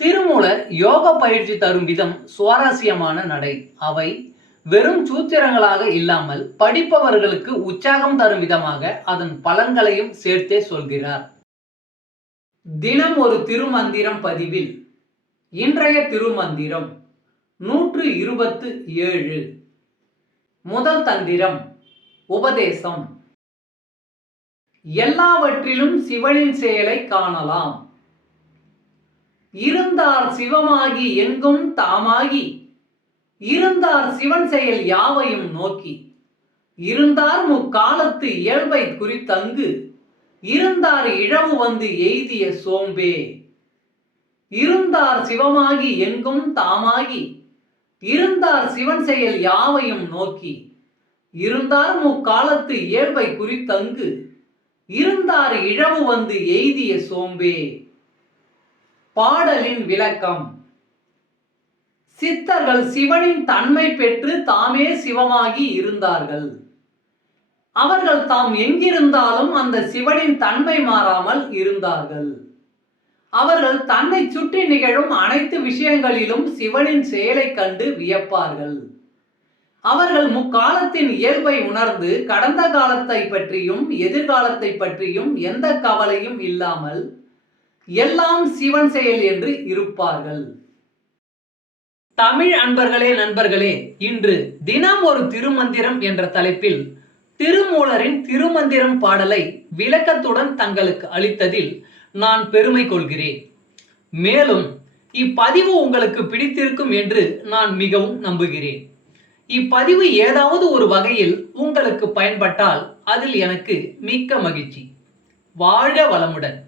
திருமூலர் யோக பயிற்சி தரும் விதம் சுவாரஸ்யமான நடை. அவை வெறும் சூத்திரங்களாக இல்லாமல் படிப்பவர்களுக்கு உற்சாகம் தரும் விதமாக அதன் பலன்களையும் சேர்த்தே சொல்கிறார். தினம் ஒரு திருமந்திரம் பதிவில் இன்றைய திருமந்திரம் நூற்று இருபத்து ஏழு. முதல் தந்திரம் உபதேசம். எல்லாவற்றிலும் சிவனின் செயலை காணலாம். இருந்தார் சிவமாகி எங்கும் தாமாகி. இருந்தார் சிவன் செயல் யாவையும் நோக்கி. இருந்தார் முக்காலத்து இயல்பை குறித்தங்கு. இருந்தார் இழவு வந்து எய்திய சோம்பே. இருந்தார் சிவமாகி எங்கும் தாமாகி. இருந்தார் சிவன் செயல் யாவையும் நோக்கி. இருந்தார் முக்காலத்து இயல்பை குறித்தங்கு. இருந்தார் இழவு வந்து எய்திய சோம்பே. பாடலின் விளக்கம். சித்தர்கள் சிவனின் தன்மை பெற்று தாமே சிவமாகி இருந்தார்கள். அவர்கள் தாம் எங்கிருந்தாலும் அந்த சிவனின் தன்மை மாறாமல் இருந்தார்கள். அவர்கள் தன்னை சுற்றி நிகழும் அனைத்து விஷயங்களிலும் சிவனின் செயலை கண்டு வியப்பார்கள். அவர்கள் முக்காலத்தின் இயல்பை உணர்ந்து கடந்த காலத்தை பற்றியும் எதிர்காலத்தை பற்றியும் எந்த கவலையும் இல்லாமல் எல்லாம் சிவன் செயல் என்று இருப்பார்கள். தமிழ் அன்பர்களே நண்பர்களே இன்று தினம் ஒரு திருமந்திரம் என்ற தலைப்பில் திருமூலரின் திருமந்திரம் பாடலை விளக்கத்துடன் தங்களுக்கு அளித்ததில் நான் பெருமை கொள்கிறேன். மேலும் இப்பதிவு உங்களுக்கு பிடித்திருக்கும் என்று நான் மிகவும் நம்புகிறேன். இப்பதிவு ஏதாவது ஒரு வகையில் உங்களுக்கு பயன்பட்டால் அதில் எனக்கு மிக்க மகிழ்ச்சி. வாழ்க வளமுடன்.